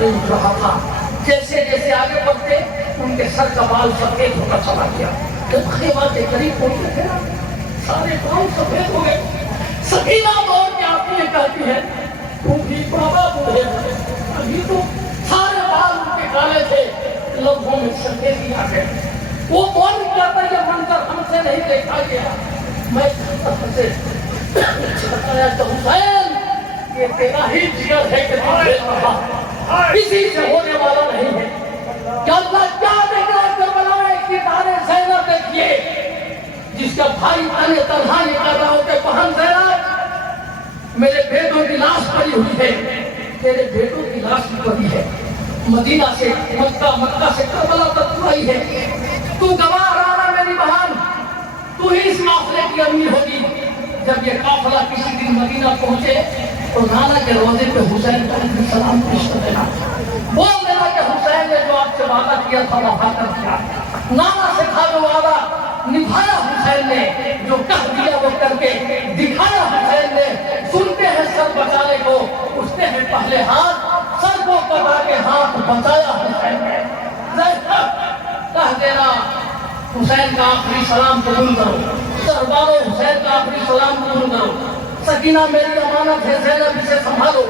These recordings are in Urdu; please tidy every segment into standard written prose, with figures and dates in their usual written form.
نہیں اٹھ رہا تھا. جیسے جیسے آگے بڑھتے ان کے سر کا بال سفید ہوتا چلا گیا. جب خیمہ کے قریب پہنچے تھے نا سارے بال سفید ہو گئے. سکینہ دوڑ کے آتی ہے کہتی ہے تم بھی بابا بوڑھے ہوئے, ابھی تو سارے بال ان کے کالے تھے, لوگوں میں سفیدی آ گئے. وہ بول کرتا یہ منظر ہم سے نہیں دیکھا گیا. میں سے بتایا تو حسین یہ تیرا ہی جگر ہے کہ تم دیکھ رہا, کسی سے ہونے والا نہیں ہے. کہ اللہ کیا دیکھ رہا ہے کربلا میں کی تارے زینب دیکھیے جس کا بھائی تانے تنہا یہ کر رہا ہو کہ بہن زینب میرے بیٹوں کی لاش پڑی ہوئی ہے, تیرے بیٹوں کی لاش بھی پڑی ہے. مدینہ سے مکہ سے کربلا تک تو آئی ہے, تو گواہ رہا میری بہن, تو ہی اس قافلے کی امی ہوگی. جب یہ قافلہ کسی دن مدینہ پہنچے تو نانا کے روزے پہ حسین علیہ السلام پیش کر دینا, بول دینا کہ حسین نے جو آپ سے وعدہ کیا تھا وفا کر دیا. نانا سے کھا جو وعدہ نبھایا حسین نے, جو کہہ دیا وہ کر کے دکھایا حسین نے. سنتے ہیں سر بچانے کو, اٹھتے ہیں پہلے ہاتھ, سر کو کٹا کے ہاتھ بچایا حسین نے. کہہ دینا حسین کا آخری سلام قبول کرو, دربارو حسین کا آخری سلام قبول کرو. سکینہ میری امانت ہے زینب اسے سنبھالو,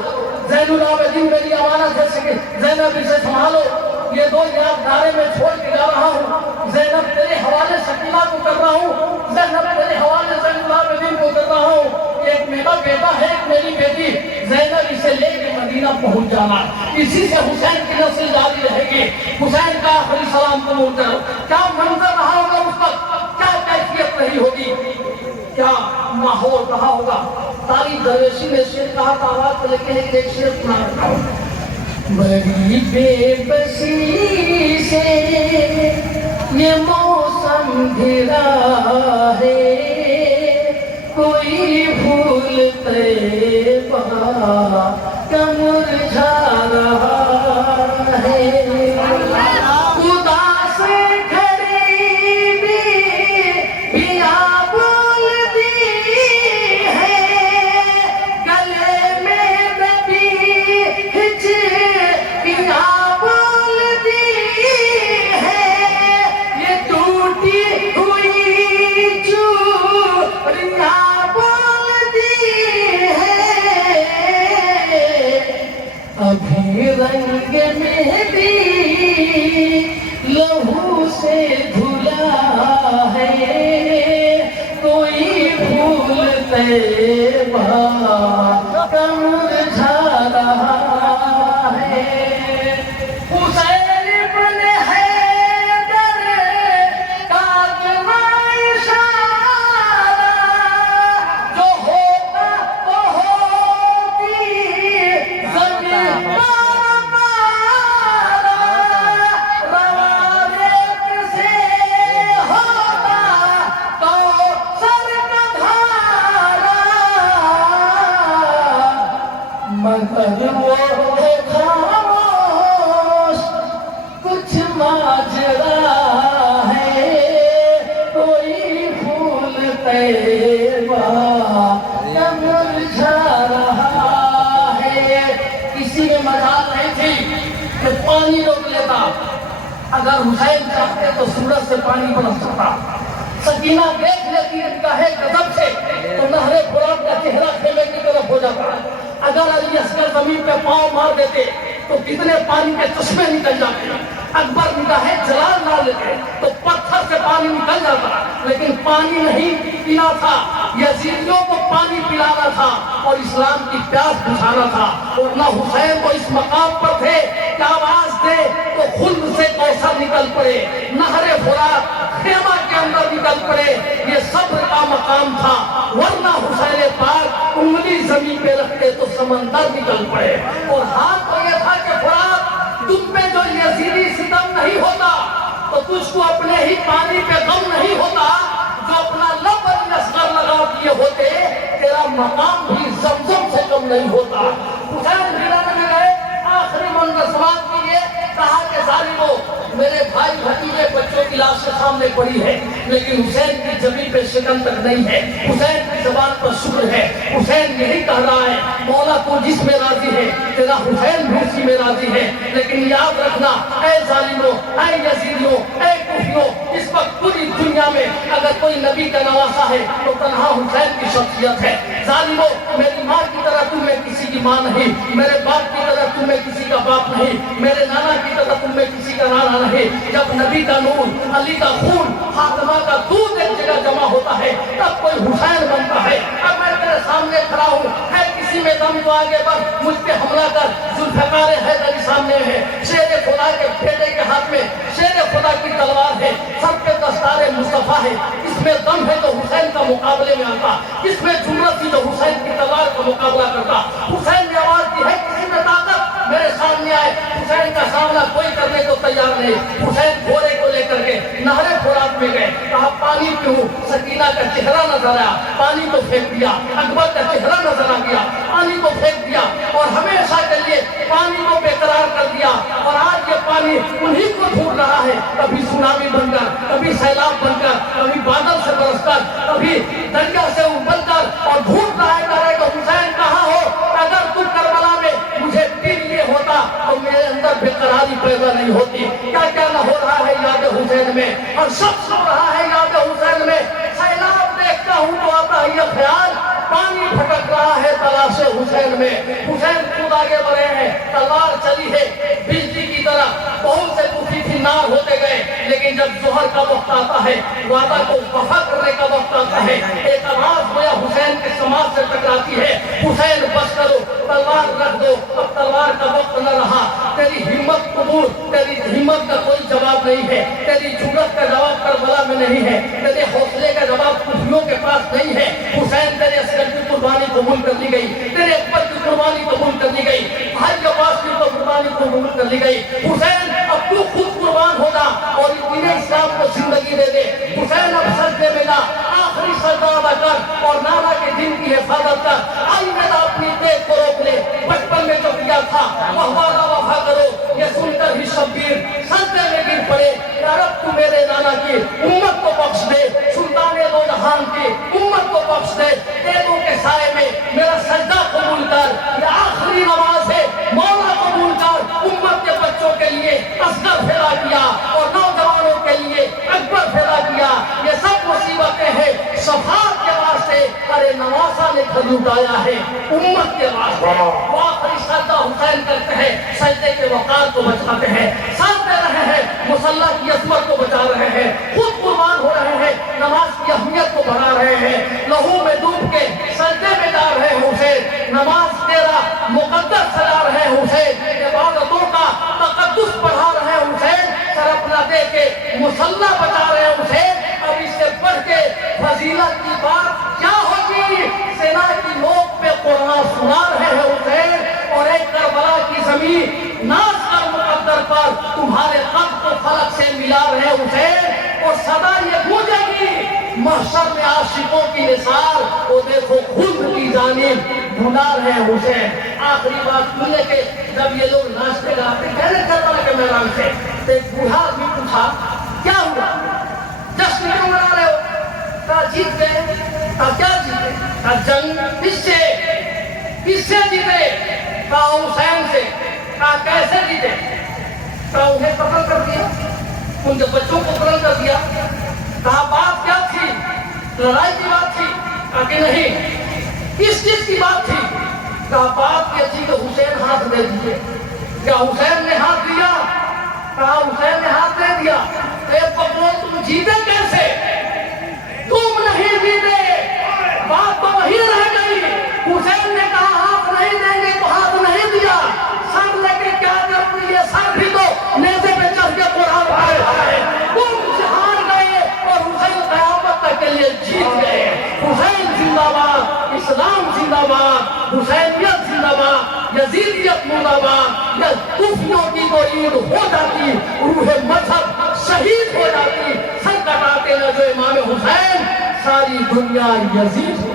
زین العابدین میری امانت ہے زینب اسے سنبھالو. یہ دو یاد دارے میں چھوڑ کے جا رہا ہوں, زینب تیرے حوالے سکینہ کو کر رہا ہوں, زینب تیرے حوالے زین العابدین کو کر رہا ہوں. ایک میرا بیٹا ہے ایک میری بیٹی, زینب اسے لے کے مدینہ پہنچ جانا, اسی سے حسین کی نسل جاری رہے گی. حسین کا آخری سلام قبول کرو. کیا منظر رہا ہوگا اس وقت, کیا کیفیت رہی ہوگی, کیا ماحول رہا ہوگا. تاریخ درویشی میں شعر کہا تھا, آواز کو لے کے ایک شعر سنا رہا ہوں. بڑی بے بسی سے یہ موسم گھرا ہے, کوئی پھول طیبہ کا مرجھا رہا ہے. اداس گھڑی بھی آ بولتی ہے, گلے میں دبی ہچکیاں بولتی ہے. یہ ٹوٹی ہوئی چوڑیاں ابھی رنگ میں بھی لہو سے دھلا ہے, کوئی پھول طیبہ کا مرجھا رہا ہے. حسین ابن حیدر کا اشارہ جو ہوتا وہ ہوتی زمین مگر وہ ہے خاموش, کچھ ماجرا ہے, کوئی پھول طیبہ کا مرجھا رہا ہے. کسی میں مجال نہیں تھی کہ پانی روک لیتا, اگر حسین چاہتے تو سورج سے پانی برس سکتا. سکینہ دیکھ لیتی گاہے غضب سے تو نہر فرات کا چہرہ خیمے کی طرف ہو جاتا. اگر علی اصغر زمین پہ پاؤں مار دیتے تو کتنے پانی کے چشمے نکل جاتے. اکبر نگاہیں جلال ڈال لیتے تو پتھر سے پانی نکل جاتا, لیکن پانی نہیں پینا تھا, یزیدیوں کو پانی پلانا تھا اور اسلام کی پیاس بجھانا تھا. اور نہ حسین کو اس مقام پر تھے کہ آواز دے تو خلد سے کوثر نکل پڑے, نہر فرات خیمہ کے اندر نکل پڑے. یہ صبر کا مقام تھا, ورنہ حسین پاک انگلی زمین پہ رکھتے تو سمندر نکل پڑے. اور ہاتھ تو یہ تھا کہ فرات تم پہ جو یزیدی ستم نہیں ہوتا تو تجھ کو اپنے ہی پانی پہ غم نہیں ہوتا. جو اپنا لب علی اصغر لگا دیے ہوتے تیرا مقام بھی زمزم سے کم نہیں ہوتا. حسین میدان میں گئے, آخری منظر سماعت کیجیے. کہا کہ ظالمو میرے بھائی بھتیجے بچوں کی لاش کے سامنے پڑی ہے, لیکن حسین کی جبین پہ شکن تک نہیں ہے، حسین کی زبان پر شکر ہے۔ حسین یہی کہہ رہا ہے مولا تو جس میں راضی ہے تیرا حسین بھی اسی میں راضی ہے۔ لیکن یاد رکھنا اے ظالموں، اے یزیدیوں، اے کوفیوں، اس وقت پوری دنیا میں اگر کوئی نبی کا نواسا ہے تو تنہا حسین کی شخصیت ہے۔ ظالموں، میری ماں کی طرح تم میں کسی کی ماں نہیں، میرے باپ کی طرح تم میں کسی کا باپ نہیں، میرے نانا کی طرح تم میں کسی کا نانا نہیں۔ جب نبی کا نور، علی کا خون، فاطمہ کا دودھ ایک جگہ جمع ہوتا ہے تب کوئی حسین بنتا ہے۔ اب میں تیرے سامنے کھڑا ہوں، ہے کسی میں دم تو آگے بڑھ، مجھ پہ حملہ کر، ذوالفقار حیدری سامنے ہے، شیر خدا کے بیٹے کے ہاتھ میں شیر خدا کی تلوار ہے، سر پہ دستار مصطفیٰ ہے، اس میں دم ہے تو حسین کا مقابلے میں آتا، اس میں جرأت تھی تو حسین کی تلوار کا مقابلہ کرتا۔ حسین نے آواز دی ہے کسی میں طاقت میرے سامنے آئے، حسین کا سامنا کوئی کرنے کو تیار نہیں۔ حسین گھوڑے کو لے کر کے نہر فرات میں گئے، کہا پانی پیوں، سکینہ کا چہرہ نظر آیا، پانی کو پھینک دیا، اکبر کا چہرہ نظر آ گیا، پانی کو پھینک دیا اور ہمیشہ کے لیے پانی کو بے قرار کر دیا۔ اور آج یہ پانی انہی کو ڈھونڈ رہا ہے، کبھی سونامی بن کر، کبھی سیلاب بن کر، کبھی بادل سے برس کر، کبھی دریا سے ابل کر، اور ڈھونڈ رہا ہے کہ حسین کہاں ہو؟ اگر تو کربلا میں مجھے پیر یہ ہوتا تو میرے اندر بے قراری پیدا نہیں ہوتی۔ کیا کیا نہ ہو رہا ہے یاد حسین میں، اور سب سو رہا ہے یاد حسین میں۔ سیلاب دیکھتا ہوں تو آتا ہے یہ خیال، پانی پھٹک رہا ہے تلاش حسین میں۔ حسین خود آگے بڑھے ہیں، تلوار چلی ہے بجلی کی طرح، بہت سے کوفی نار ہوتے گئے، لیکن جب ظہر کا وقت آتا ہے، وعدہ کو وفا کرنے کا وقت آتا ہے، ایک آواز گویا حسین کے سماج سے ٹکراتی ہے، حسین بس کرو، تلوار رکھ دو، اب تلوار کا وقت نہ رہا، تیری ہمت قبول، تیری ہمت کا کوئی جواب نہیں ہے، تیری جرأت کا جواب کربلا میں نہیں ہے، تیرے حوصلے کا جواب کوفیوں کے پاس نہیں ہے۔ حسین تیرے اصغر کی قربانی قبول کر لی گئی، تیرے اکبر کی قربانی قبول کر لی گئی، بھائی عباس کی قربانی قبول کر لی گئی۔ حسین اب تو خود قربان ہو جا اور دین اسلام کو زندگی دے دے۔ حسین اب سجدے میں جا، آخری سجدہ ادا کر اور نانا کے دین کی حفاظت کر۔ آئندہ اپنی دیکھ کو روک لے، بچپن میں جو کیا تھا وہوارہ وفا کرو۔ یہ سن کر ہی شبیر سجدے میں گر پڑے، یا رب تو میرے نانا کی امت کو بخش دے، سلطان دو جہان کی امت کو بخش دے، تیروں کے سائے میں میرا سجدہ قبول کر۔ یہ آخری نماز ہے، مولا قبول کر۔ امت کے بچوں کے لیے اصغر پھیلا کیا اور نوجوانوں کے لیے اکبر پھیلا کیا۔ یہ سب مصیبتیں ہیں شفاعت کے واسطے، ارے نواسا نے گھر لٹایا ہے امت کے واسطے۔ وہ آخری سجدہ حسین کرتے ہیں، سجدے کے وقار کو بچاتے ہیں، ساتھ دے رہے ہیں، مصلی کی عظمت کو بچا رہے ہیں، خود قربان ہو رہے ہیں، نماز کی اہمیت کو بڑھا رہے ہیں، لہو میں ڈوب کے سجدے میں جا رہے ہیں حسین، نماز تیرا مقدس سجا رہے ہیں حسین، عبادتوں کا تقدس بڑھا رہے ہیں حسین، سر اپنا دے کے مصلی بچا رہے ہیں حسین۔ اب اس سے بڑھ کے فضیلت کی بات کیا ہوگی؟ سینا کی نوک پہ قرآن سنا رہے ہیں حسین، اور ایک کربلا کی زمین ناز کر مقدر پر تمہارے قد کو فلک سے ملا رہے ہیں حسین، اور صدا یہ گونجے گی محشر میں عاشقوں کی نثار، وہ دیکھو خلد کی جانب بلا رہے ہیں حسین۔ آخری بات سننے کے جب یہ لوگ ناشتے گاتے کہنے کربلا کے میدان سے، تو ایک بوڑھا آدمی پوچھا کیا ہوا، جشن کیوں منا رہے ہو؟ کہا جیت گئے۔ کہا کیا جیتے؟ کہا جنگ۔ کس سے؟ کس سے جیتے؟ کہا حسین سے۔ کہا کیسے جیتے؟ کہا انہیں قتل کر دیا، ان کے بچوں کو قتل کر دیا۔ کہا بات کیا تھی؟ لڑائی کی بات تھی؟ کہا کہ نہیں۔ کس چیز کی بات تھی؟ کہا بات یہ تھی کہ حسین ہاتھ دے دیے۔ کیا حسین نے ہاتھ دیا؟ کہا حسین نے ہاتھ دے دیا۔ ایک بولو تم جیتے کیسے؟ تم نہیں جیتے، بات تو وہی رہ گئی۔ حسین نے کہا ہاتھ نہیں دیں گے تو ہاتھ نہیں دیا، سر لے کے کیا ضروری ہے، سر بھی تو نیزے پہ چڑھ کے قرآن پڑھ رہا ہے۔ تم ہار گئے اور حسین قیامت تک کے لیے جیت گئے۔ حسین زندہ باد، اسلام زندہ باد، حسینیت زندہ باد، یزیدیت مردہ باد۔ یا کوفیوں کی تو عید ہو جاتی، روح مذہب شہید ہو جاتی، سر کٹاتے نہ جو امام حسین، ساری دنیا یزید